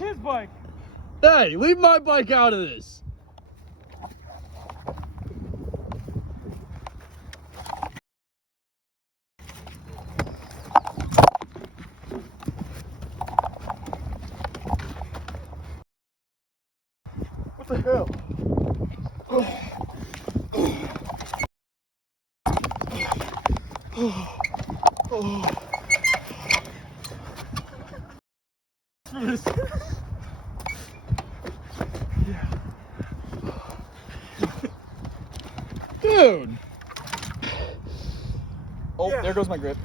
his bike. Hey, leave my bike out of this. What the hell? Dude. Oh, yeah. There goes my grip.